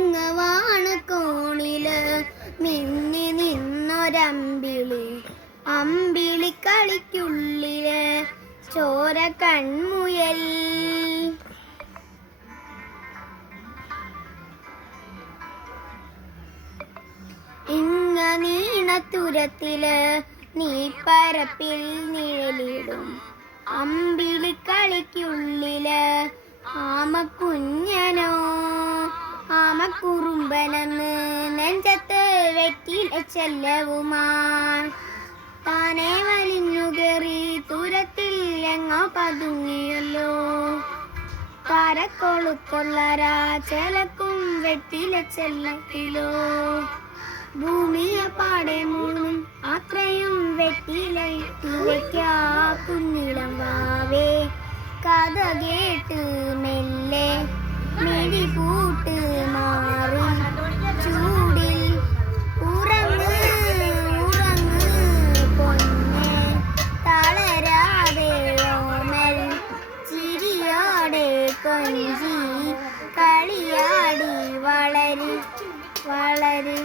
ഇങ്ങവാണ് കോണില് മിന്നി നിന്നൊരമ്പിളി, അമ്പിളിക്കളിക്കുള്ളില് ചോര കൺമുയൽ. ഇങ്ങ നീണത്തുരത്തില് നീപ്പരപ്പിൽ നിഴലിടും, അമ്പിളിക്കളിക്കുള്ളില് ആമക്കുഞ്ഞനോ ആമക്കുറുമ്പനെന്ന് നെഞ്ചത്ത് വെറ്റില ചെല്ലവുമാ. താനെ വലിഞ്ഞു കയറി തുരത്തിൽ എങ്ങോ പതുങ്ങിയല്ലോ, കരക്കൊളുത്തുള്ളരാ ചെലക്കും വെറ്റില ചെല്ലത്തിലോ. ഭൂമിയെ പാടെ മൂന്നും അത്രയും വെറ്റിലയിട്ടു വയ്ക്കാ കുഞ്ഞിളം വാവേ. കഥ കേട്ട് മെല്ലെ മിഴി പൂട്ട് മാറി ചൂടിൽ ഉറങ്ങ് ഉറങ്ങ് പൊന്നെ, തളരാതെ ഓമൽ ചിരിയോടെ കൊഞ്ചി കളിയാടി വളര് വളര്.